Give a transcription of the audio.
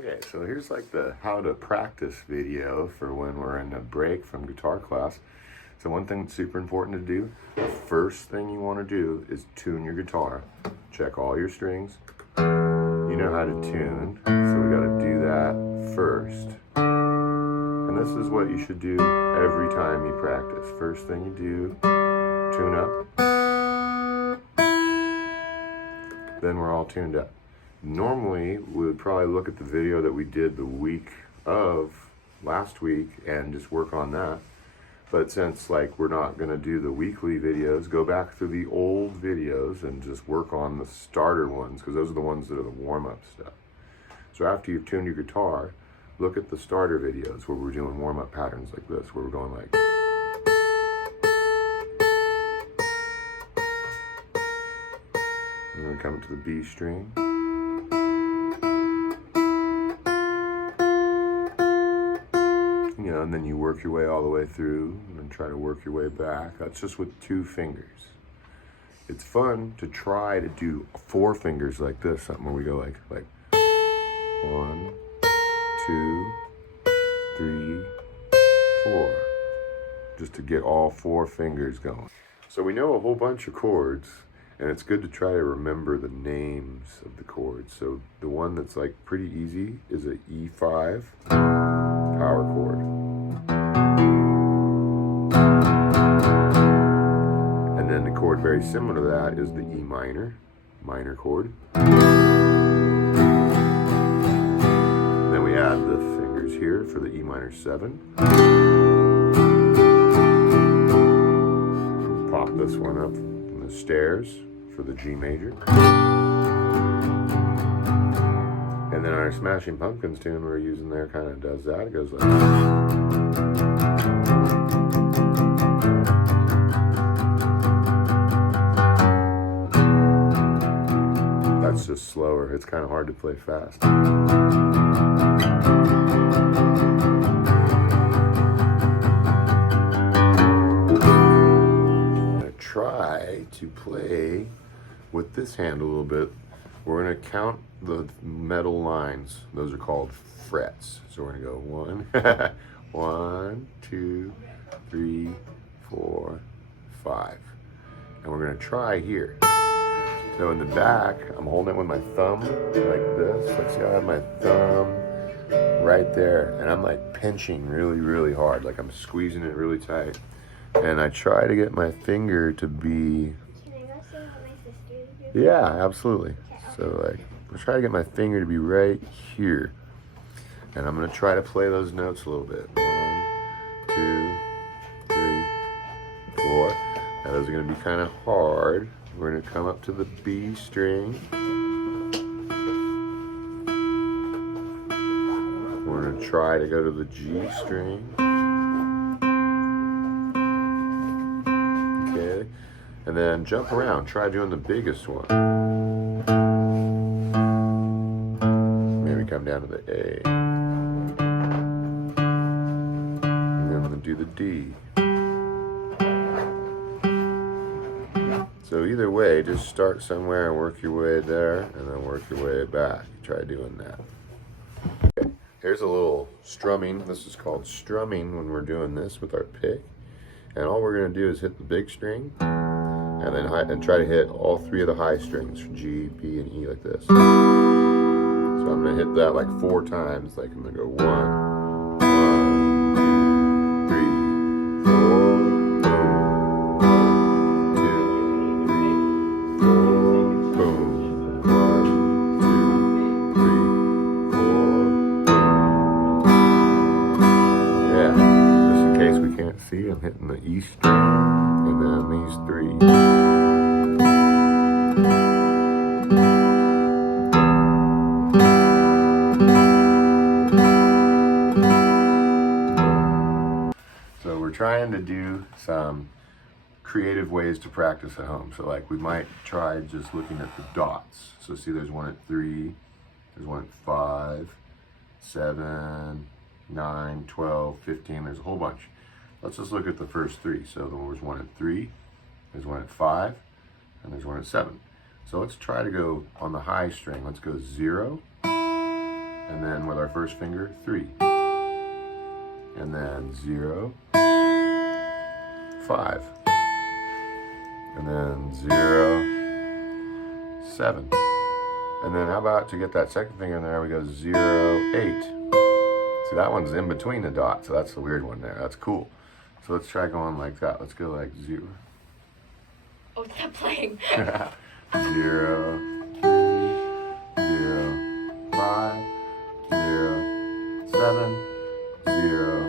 Okay, so here's like the how to practice video for when we're in a break from guitar class. So one thing that's super important to do, the first thing you want to do is tune your guitar. Check all your strings. You know how to tune, so we got to do that first. And this is what you should do every time you practice. First thing you do, tune up. Then we're all tuned up. Normally, we would probably look at the video that we did the week of last week and just work on that. But since like we're not gonna do the weekly videos, go back through the old videos and just work on the starter ones, because those are the ones that are the warm-up stuff. So after you've tuned your guitar, look at the starter videos where we're doing warm-up patterns like this, where we're going like, and then come to the B string. You know, and then you work your way all the way through and then try to work your way back. That's just with 2 fingers. It's fun to try to do 4 fingers like this, something where we go like 1, 2, 3, 4, just to get all 4 fingers going. So we know a whole bunch of chords, and it's good to try to remember the names of the chords. So the one that's like pretty easy is a E5 power chord. And then the chord very similar to that is the E minor chord. Then we add the fingers here for the E minor 7. Pop this one up in the stairs for the G major. And then our Smashing Pumpkins tune we're using there kind of does that. It goes like that's just slower. It's kind of hard to play fast. I'm going to try to play with this hand a little bit. We're going to count the metal lines. Those are called frets. So we're going to go 1, 2, 3, 4, 5. And we're going to try here. So in the back, I'm holding it with my thumb like this. Let's see, I have my thumb right there. And I'm like pinching really, really hard. Like I'm squeezing it really tight. And I try to get my finger to be... Can I go see what my sister did? Yeah, absolutely. So like, I'm trying to get my finger to be right here. And I'm gonna try to play those notes a little bit. 1, 2, 3, 4. Now those are gonna be kind of hard. We're gonna come up to the B string. We're gonna try to go to the G string. Okay. And then jump around. Try doing the biggest one. Come down to the A, and then I'm going to do the D. So either way, just start somewhere and work your way there, and then work your way back. Try doing that. Okay. Here's a little strumming. This is called strumming when we're doing this with our pick. And all we're going to do is hit the big string, and then try to hit all 3 of the high strings, G, B, and E like this. So I'm going to hit that like 4 times. Like I'm going to go 1, 2, 3, 4. 1, 2, 3, 4. Boom. 1, 2, 3, 4. Yeah. Just in case we can't see, I'm hitting the E string and then these 3. Trying to do some creative ways to practice at home. So like we might try just looking at the dots. So see there's one at 3, there's one at 5, 7, 9, 12, 15, there's a whole bunch. Let's just look at the first 3. So there's one at 3, there's one at 5, and there's one at 7. So let's try to go on the high string. Let's go 0, And then with our first finger, 3. And then 0, 5. And then 0, 7. And then how about to get that second finger in there, we go 0, 8. See, that one's in between the dots, so that's the weird one there. That's cool. So let's try going like that. Let's go like 0. Oh, stop playing. 0, 3, 0, 5, 0, 7, 0,